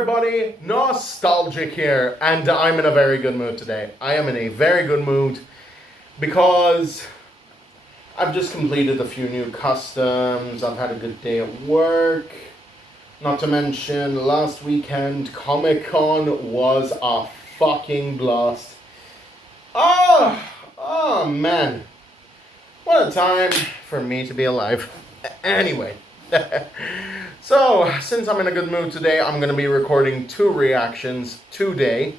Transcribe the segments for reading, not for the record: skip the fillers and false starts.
everybody, Nostalgic here, and I'm in a very good mood today. I am in a very good mood because I've just completed a few new customs, I've had a good day at work, not to mention last weekend Comic-Con was a fucking blast. Oh man, what a time for me to be alive. Anyway. So, since I'm in a good mood today, I'm going to be recording two reactions today.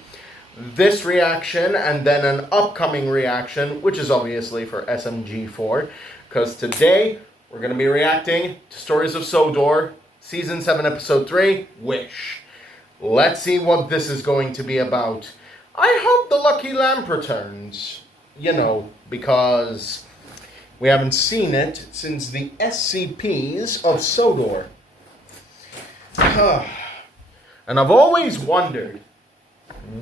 This reaction and then an upcoming reaction, which is obviously for SMG4. Because today, we're going to be reacting to Stories of Sodor, Season 7, Episode 3, Wish. Let's see what this is going to be about. I hope the Lucky Lamp returns. You know, because we haven't seen it since the SCPs of Sodor. And I've always wondered,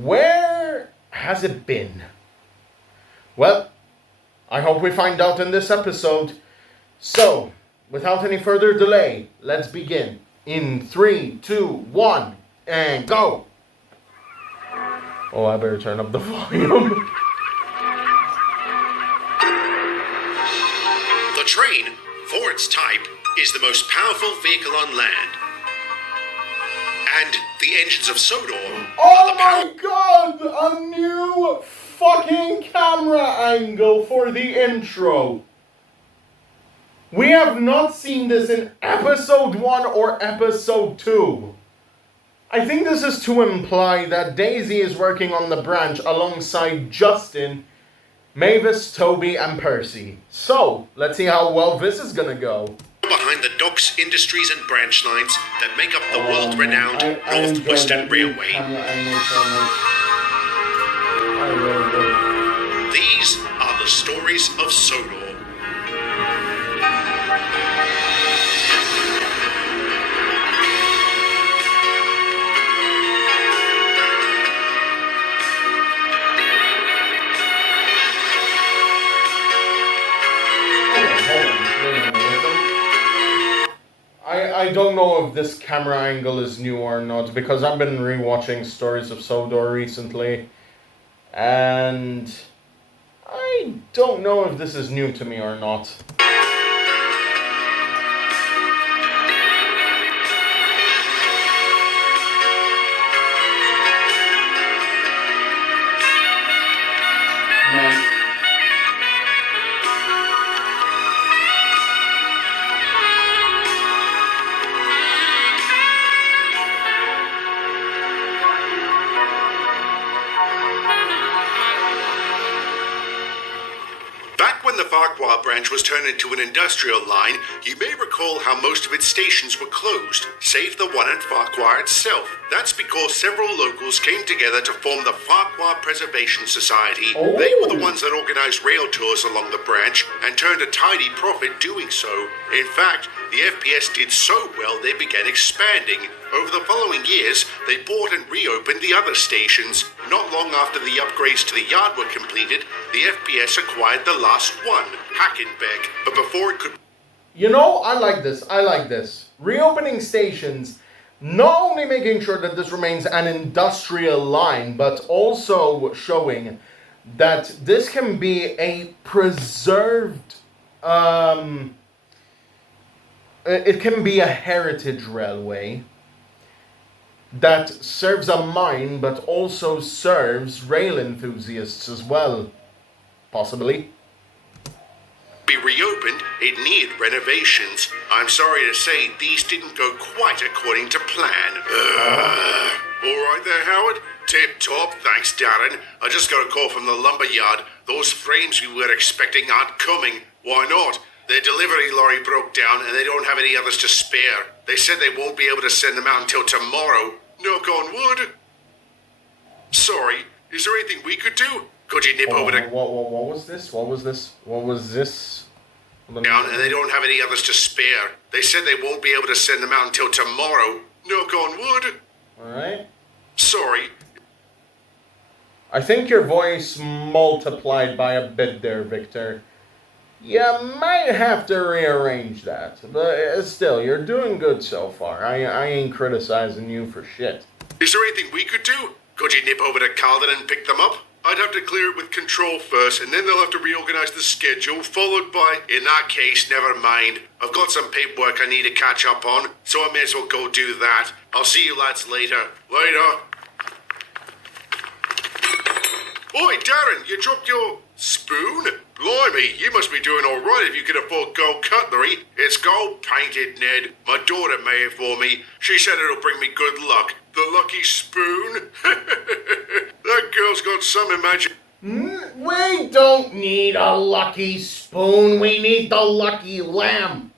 where has it been? Well, I hope we find out in this episode. So, without any further delay, let's begin. In 3, 2, 1, and go! Oh, I better turn up the volume. The train, for its type, is the most powerful vehicle on land. And the engines of Sodor Oh my god! A new fucking camera angle for the intro. We have not seen this in episode 1 or episode 2. I think this is to imply that Daisy is working on the branch alongside Justin, Mavis, Toby, and Percy. So, let's see how well this is gonna go. Behind the docks, industries, and branch lines that make up the world-renowned Northwestern Railway. These are the stories of Sodor. I don't know if this camera angle is new or not, because I've been rewatching Stories of Sodor recently, and I don't know if this is new to me or not. When the Farqua branch was turned into an industrial line, you may recall how most of its stations were closed, save the one at Farqua itself. That's because several locals came together to form the Farqua Preservation Society. Oh. They were the ones that organized rail tours along the branch and turned a tidy profit doing so. In fact, the FPS did so well they began expanding. Over the following years, they bought and reopened the other stations. Not long after the upgrades to the yard were completed, the FPS acquired the last one, Hackenbeck. But before it could... You know, I like this. Reopening stations, not only making sure that this remains an industrial line, but also showing that this can be a preserved, it can be a heritage railway that serves a mine, but also serves rail enthusiasts as well, possibly. Be reopened, it needed renovations. I'm sorry to say these didn't go quite according to plan. All right there, Howard? Tip-top, thanks, Darren. I just got a call from the lumber yard. Those frames we were expecting aren't coming. Why not? Their delivery lorry broke down and they don't have any others to spare. They said they won't be able to send them out until tomorrow. Knock on wood. Sorry, is there anything we could do? Could you nip over to... What was this? What was this? Down and they don't have any others to spare. They said they won't be able to send them out until tomorrow. Knock on wood. Alright. Sorry. I think your voice multiplied by a bit there, Victor. You might have to rearrange that, but still, you're doing good so far. I ain't criticizing you for shit. Is there anything we could do? Could you nip over to Carlton and pick them up? I'd have to clear it with control first, and then they'll have to reorganize the schedule, followed by... In that case, never mind. I've got some paperwork I need to catch up on, so I may as well go do that. I'll see you lads later. Later. Oi, Darren, you dropped your... spoon? Blimey, you must be doing all right if you can afford gold cutlery. It's gold painted, Ned. My daughter made it for me. She said it'll bring me good luck. The lucky spoon? That girl's got some imagination. We don't need a lucky spoon. We need the lucky lamp.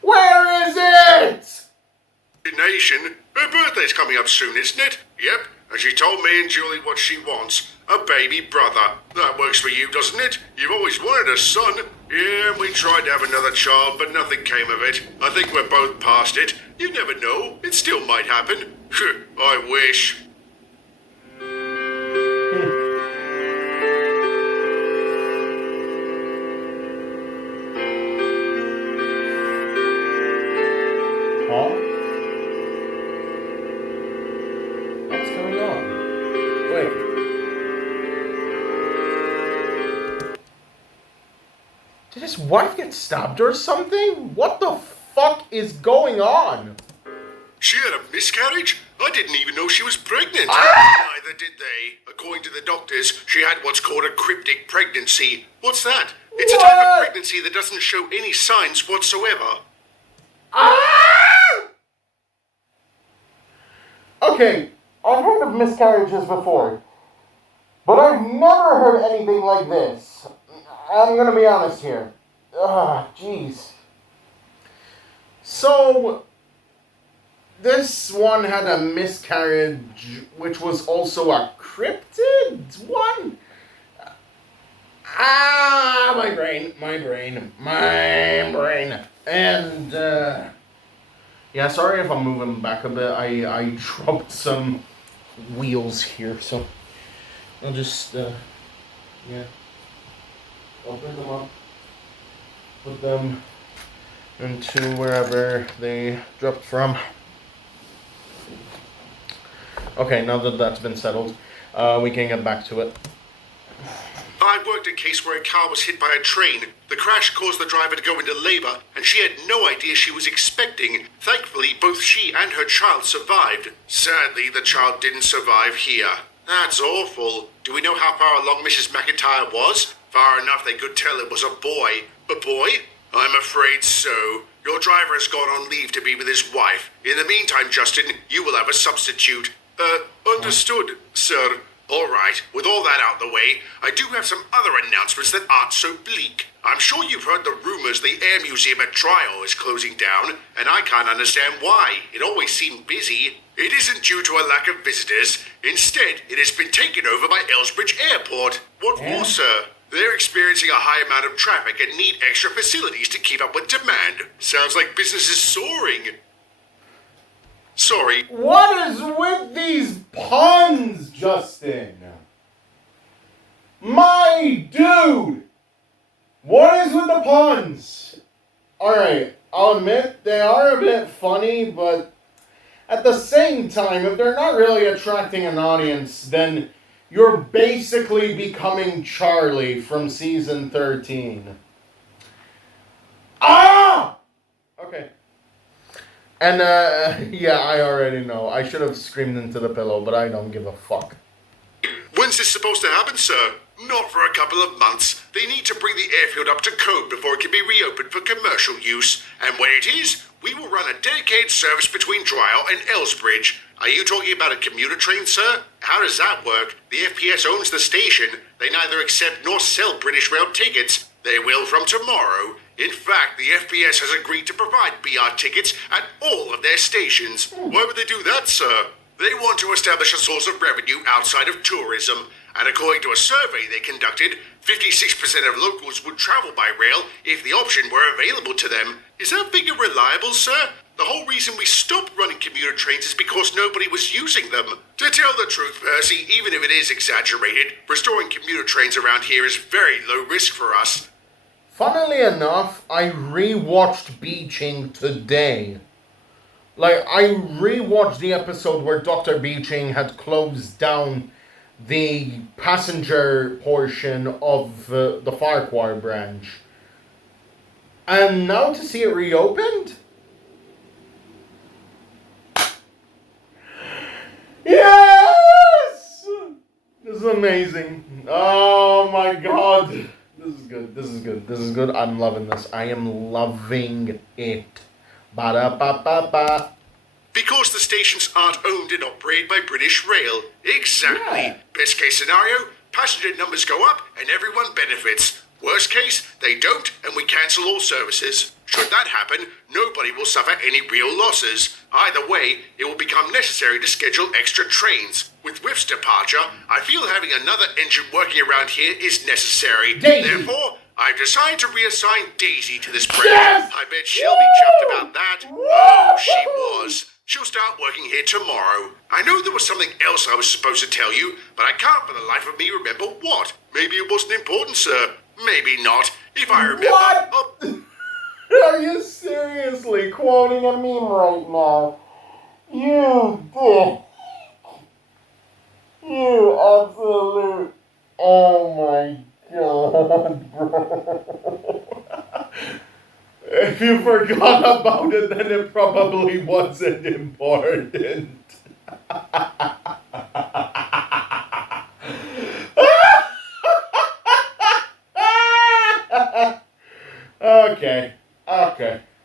Where is it? Her birthday's coming up soon, isn't it? Yep. And she told me and Julie what she wants. A baby brother. That works for you, doesn't it? You've always wanted a son. Yeah, we tried to have another child, but nothing came of it. I think we're both past it. You never know. It still might happen. I wish. Huh? What's going on? Wait. Did his wife get stabbed or something? What the fuck is going on? She had a miscarriage? I didn't even know she was pregnant. Neither did they. According to the doctors, she had what's called a cryptic pregnancy. What's that? It's a type of pregnancy that doesn't show any signs whatsoever. Okay, I've heard of miscarriages before, but I've never heard anything like this. I'm gonna be honest here. Jeez. So, this one had a miscarriage, which was also a cryptid one? My brain. And, yeah, sorry if I'm moving back a bit. I dropped some wheels here, so I'll just, yeah. Open them up, put them into wherever they dropped from. Okay, now that that's been settled, we can get back to it. I worked a case where a car was hit by a train. The crash caused the driver to go into labor, and she had no idea she was expecting. Thankfully, both she and her child survived. Sadly, the child didn't survive here. That's awful. Do we know how far along Mrs. McIntyre was? Far enough they could tell it was a boy. A boy? I'm afraid so. Your driver has gone on leave to be with his wife. In the meantime, Justin, you will have a substitute. Understood, sir. All right, with all that out the way, I do have some other announcements that aren't so bleak. I'm sure you've heard the rumors the Air Museum at Trio is closing down, and I can't understand why. It always seemed busy. It isn't due to a lack of visitors. Instead, it has been taken over by Elsbridge Airport. What more, sir? They're experiencing a high amount of traffic and need extra facilities to keep up with demand. Sounds like business is soaring. Sorry. What is with these puns, Justin? My dude! What is with the puns? Alright, I'll admit they are a bit funny, but at the same time, if they're not really attracting an audience, then you're basically becoming Charlie from season 13. Ah! Okay. And, yeah, I already know. I should have screamed into the pillow, but I don't give a fuck. When's this supposed to happen, sir? Not for a couple of months. They need to bring the airfield up to code before it can be reopened for commercial use. And when it is, we will run a dedicated service between Dryle and Elsbridge. Are you talking about a commuter train, sir? How does that work? The FPS owns the station. They neither accept nor sell British Rail tickets. They will from tomorrow. In fact, the FPS has agreed to provide BR tickets at all of their stations. Why would they do that, sir? They want to establish a source of revenue outside of tourism. And according to a survey they conducted, 56% of locals would travel by rail if the option were available to them. Is that figure reliable, sir? The whole reason we stopped running commuter trains is because nobody was using them. To tell the truth, Percy, even if it is exaggerated, restoring commuter trains around here is very low risk for us. Funnily enough, I rewatched Beaching today. Like, I rewatched the episode where Dr. Beeching had closed down the passenger portion of the Farqua branch. And now to see it reopened? Yes! This is amazing. Oh my god. This is good. This is good. This is good. I'm loving this. I am loving it. Ba-da-ba-ba-ba. Because the stations aren't owned and operated by British Rail. Exactly. Yeah. Best case scenario, passenger numbers go up and everyone benefits. Worst case, they don't and we cancel all services. Should that happen, nobody will suffer any real losses. Either way, it will become necessary to schedule extra trains. With Whiff's departure, I feel having another engine working around here is necessary. Daisy. Therefore, I've decided to reassign Daisy to this branch. Yes! I bet she'll be chuffed about that. Oh, she was. She'll start working here tomorrow. I know there was something else I was supposed to tell you, but I can't for the life of me remember what. Maybe it wasn't important, sir. Maybe not. If I remember... What? Oh, Are you seriously quoting a meme right now? You dick. You absolute. Oh my god, bro. If you forgot about it, then it probably wasn't important.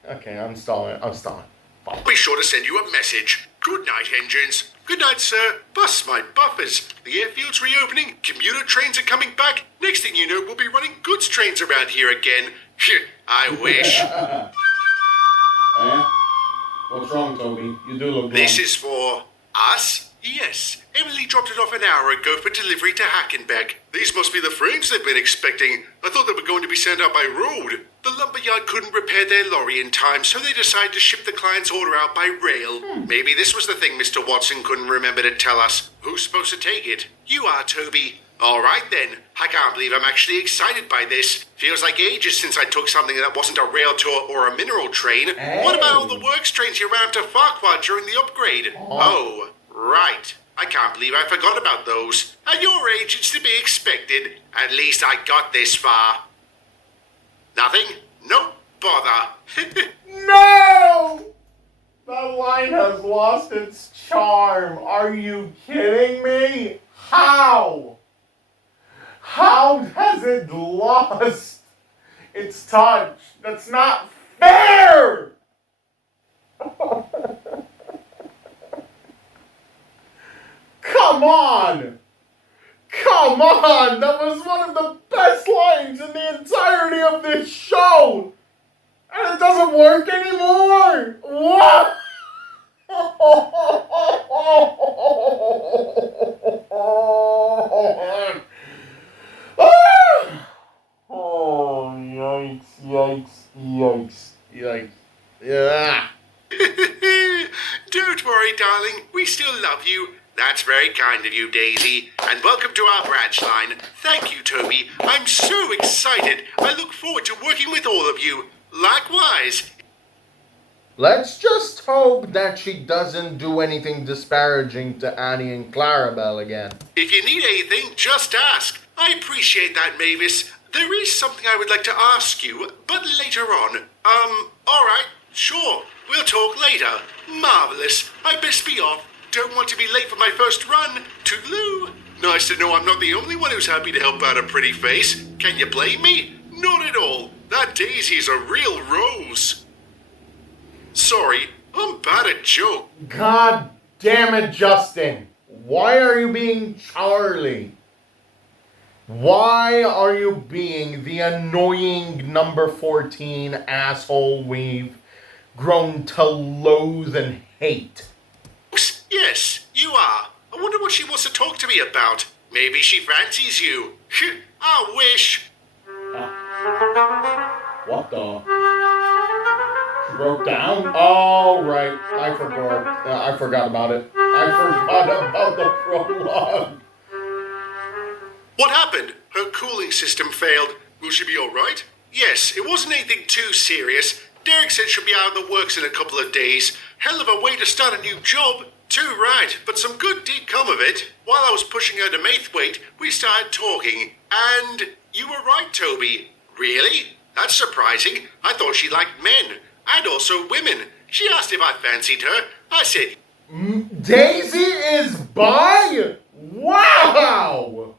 Okay, I'm stalling. Fine. be sure to send you a message. Good night, engines. Good night, sir. Bust my buffers. The airfield's reopening. Commuter trains are coming back. Next thing you know, we'll be running goods trains around here again. I wish. What's wrong, Toby? You do look This is for us? Yes. Emily dropped it off an hour ago for delivery to Hackenbeck. These must be the frames they've been expecting. I thought they were going to be sent out by road. The lumberyard couldn't repair their lorry in time, so they decided to ship the client's order out by rail. Maybe this was the thing Mr. Watson couldn't remember to tell us. Who's supposed to take it? You are, Toby. All right, then. I can't believe I'm actually excited by this. Feels like ages since I took something that wasn't a rail tour or a mineral train. Hey. What about all the works trains you ran up to Farqua during the upgrade? Oh, right. I can't believe I forgot about those. At your age, it's to be expected. At least I got this far. Nothing? No bother. No! The line has lost its charm. Are you kidding me? How? How has it lost its touch? That's not fair! Come on! Come on! That was one of the best lines in the entirety of this show! And it doesn't work anymore! What? Oh, yikes. Yeah. Don't worry, darling. We still love you. That's very kind of you, Daisy. And welcome to our branch line. Thank you, Toby. I'm so excited. I look forward to working with all of you. Likewise. Let's just hope that she doesn't do anything disparaging to Annie and Clarabelle again. If you need anything, just ask. I appreciate that, Mavis. There is something I would like to ask you, but later on. Alright, sure. We'll talk later. Marvelous. I best be off. Don't want to be late for my first run. Toodaloo. Nice to know I'm not the only one who's happy to help out a pretty face. Can you blame me? Not at all. That Daisy's a real rose. Sorry, I'm bad at joke. God damn it, Justin. Why are you being Charlie? Why are you being the annoying number 14 asshole we've grown to loathe and hate? Yes, you are. I wonder what she wants to talk to me about. Maybe she fancies you. I wish. What the? She broke down? Oh, right. I forgot about it. I forgot about the prologue. What happened? Her cooling system failed. Will she be all right? Yes, it wasn't anything too serious. Derek said she'll be out of the works in a couple of days. Hell of a way to start a new job. Too right, but some good did come of it. While I was pushing her to Maithwaite, we started talking, and you were right, Toby. Really? That's surprising. I thought she liked men, and also women. She asked if I fancied her. I said, Daisy is bi? Wow!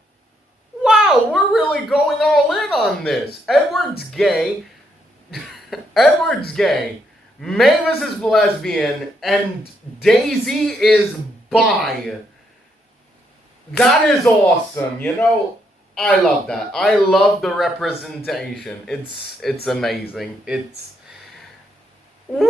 Wow, we're really going all in on this. Edward's gay. Edward's gay. Mavis is lesbian. And Daisy is bi. That is awesome. You know, I love that. I love the representation. It's amazing. It's... Woo!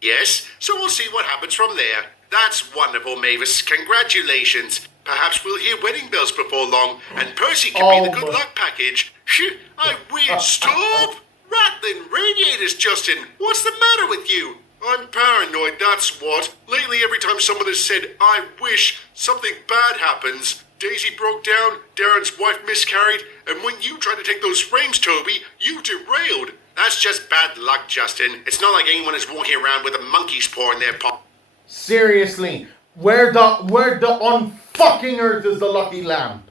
yes, so we'll see what happens from there. That's wonderful, Mavis. Congratulations. Perhaps we'll hear wedding bells before long, and Percy can be the good luck package. Phew, I will stop! Rattling radiators, Justin. What's the matter with you? I'm paranoid, that's what. Lately, every time someone has said, I wish, something bad happens. Daisy broke down, Darren's wife miscarried, and when you tried to take those frames, Toby, you derailed. That's just bad luck, Justin. It's not like anyone is walking around with a monkey's paw in their pocket. Seriously, where the unfucking earth is the lucky lamp?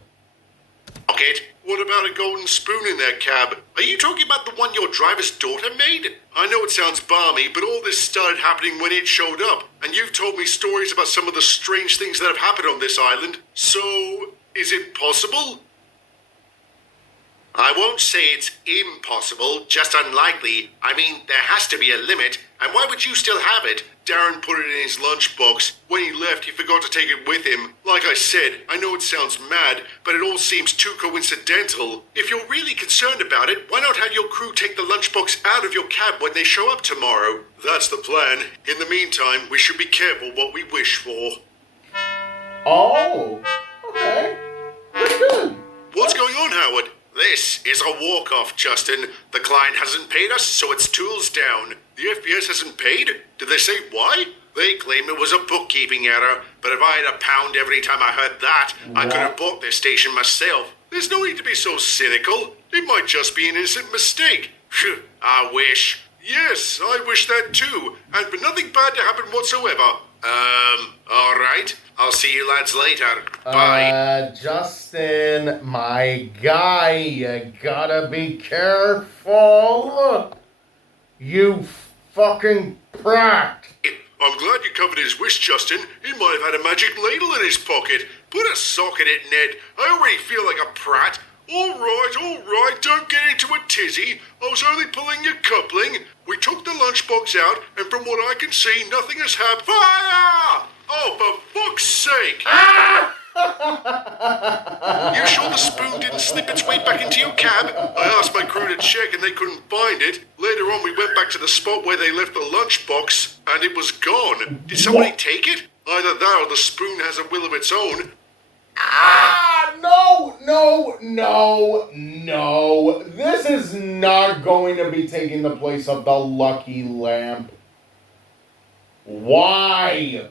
What about a golden spoon in that cab? Are you talking about the one your driver's daughter made? I know it sounds balmy, but all this started happening when it showed up, and you've told me stories about some of the strange things that have happened on this island. So, is it possible? I won't say it's impossible, just unlikely. I mean, there has to be a limit, and why would you still have it? Darren put it in his lunchbox. When he left, he forgot to take it with him. Like I said, I know it sounds mad, but it all seems too coincidental. If you're really concerned about it, why not have your crew take the lunchbox out of your cab when they show up tomorrow? That's the plan. In the meantime, we should be careful what we wish for. Oh, okay. That's good. What's going on, Howard? This is a walk-off, Justin. The client hasn't paid us, so it's tools down. The FPS hasn't paid? Did they say why? They claim it was a bookkeeping error, but if I had a pound every time I heard that, I could have bought this station myself. There's no need to be so cynical. It might just be an innocent mistake. Phew, I wish. Yes, I wish that too, and for nothing bad to happen whatsoever. Alright. I'll see you lads later. Bye. Justin, my guy, you gotta be careful. You fucking prat. I'm glad you covered his wish, Justin. He might have had a magic ladle in his pocket. Put a sock in it, Ned. I already feel like a prat. All right, don't get into a tizzy. I was only pulling your coupling. We took the lunchbox out, and from what I can see, nothing has happened. Fire! Oh, for fuck's sake! You sure the spoon didn't slip its way back into your cab? I asked my crew to check and they couldn't find it. Later on, we went back to the spot where they left the lunchbox, and it was gone. Did somebody take it? Either that or the spoon has a will of its own. No. This is not going to be taking the place of the lucky lamp. Why?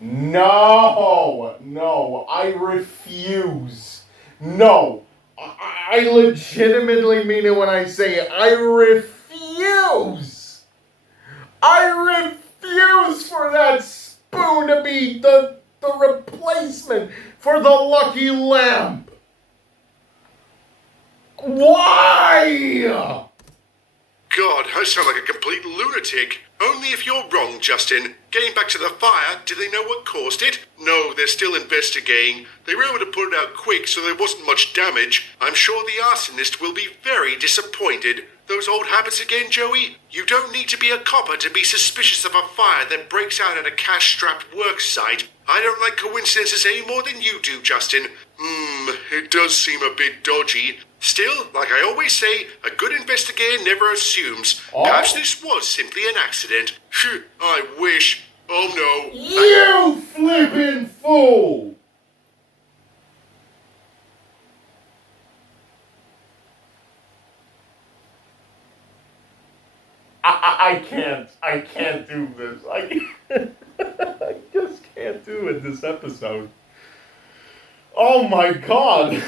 No, I refuse. No, I legitimately mean it when I say it. I refuse. I refuse for that spoon to be the replacement for the lucky lamp. Why? God, I sound like a complete lunatic. Only if you're wrong, Justin. Getting back to the fire, do they know what caused it? No, they're still investigating. They were able to put it out quick, so there wasn't much damage. I'm sure the arsonist will be very disappointed. Those old habits again, Joey? You don't need to be a copper to be suspicious of a fire that breaks out at a cash-strapped work site. I don't like coincidences any more than you do, Justin. It does seem a bit dodgy. Still, like I always say, a good investigator never assumes. Perhaps this was simply an accident. Phew, I wish. Oh no. You flippin' fool! I can't do this. I just can't do it this episode. Oh my god.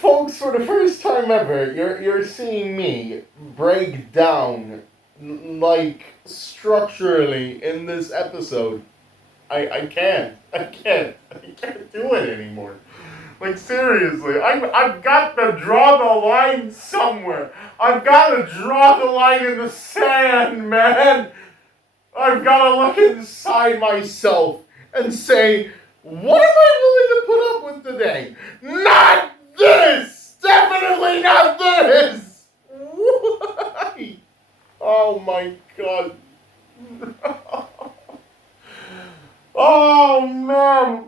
folks, for the first time ever, you're seeing me break down, like, structurally in this episode. I can't do it anymore. Like, seriously, I've got to draw the line somewhere. I've got to draw the line in the sand, man. I've got to look inside myself and say, what am I willing to put up with today? Not this! Definitely not this! Why? Oh my god. Oh man.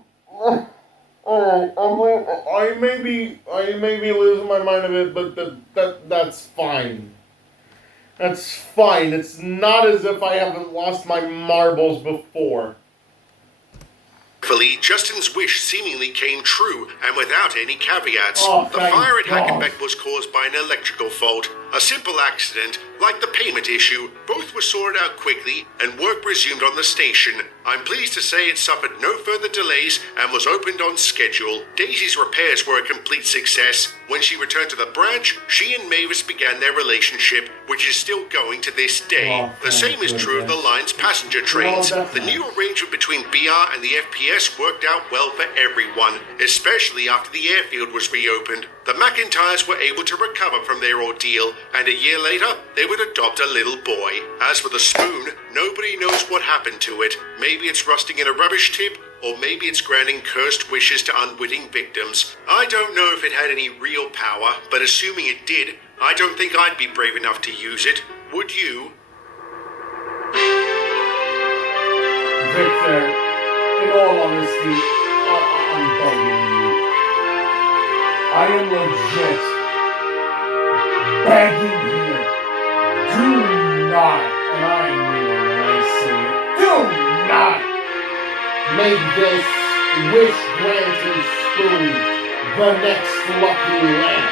I may be losing my mind a bit, but that's fine. That's fine. It's not as if I haven't lost my marbles before. Thankfully, Justin's wish seemingly came true, and without any caveats. Oh, The thank fire at God. Hackenbeck was caused by an electrical fault. A simple accident, like the payment issue, both were sorted out quickly, and work resumed on the station. I'm pleased to say it suffered no further delays and was opened on schedule. Daisy's repairs were a complete success. When she returned to the branch, she and Mavis began their relationship, which is still going to this day. Oh, The same is true of the line's passenger trains. that's The new arrangement between BR and the FPS worked out well for everyone, especially after the airfield was reopened. The McIntyres were able to recover from their ordeal, and a year later, they would adopt a little boy. As for the spoon, nobody knows what happened to it. Maybe it's rusting in a rubbish tip, or maybe it's granting cursed wishes to unwitting victims. I don't know if it had any real power, but assuming it did, I don't think I'd be brave enough to use it. Would you? Victor, in all honesty, I'm bugging you. I am legit begging you. Do not, and I mean it when I say it, do not make this wish-granting spoon the next lucky lamp.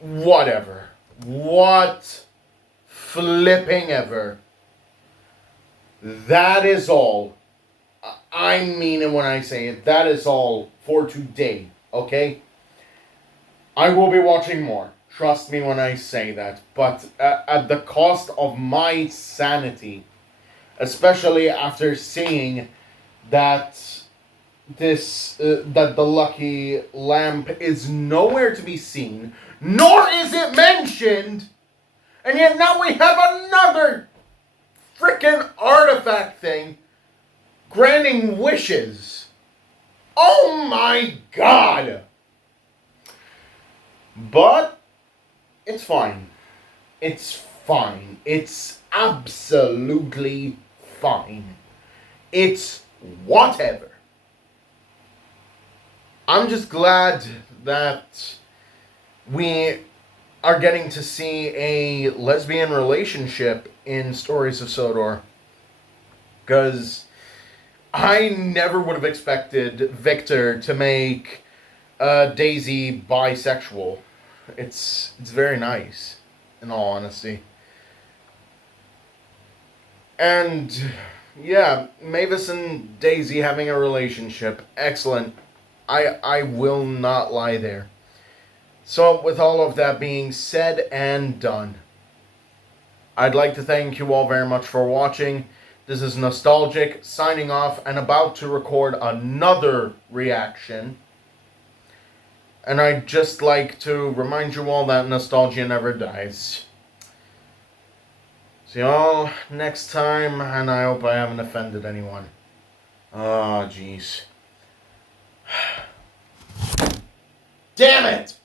Whatever. What flipping ever. That is all. I mean it when I say it. That is all for today, okay? I will be watching more. Trust me when I say that. But at the cost of my sanity, especially after seeing that that the lucky lamp is nowhere to be seen, nor is it mentioned, and yet now we have another frickin' artifact thing granting wishes. Oh my god! But it's fine. It's fine. It's absolutely fine. It's whatever. I'm just glad that we are getting to see a lesbian relationship in Stories of Sodor. Because I never would have expected Victor to make Daisy bisexual. It's very nice, in all honesty. And yeah, Mavis and Daisy having a relationship, excellent. I will not lie there. So with all of that being said and done, I'd like to thank you all very much for watching. This is Nostalgic signing off and about to record another reaction. And I'd just like to remind you all that nostalgia never dies. See you all next time, and I hope I haven't offended anyone. Oh, jeez. Damn it!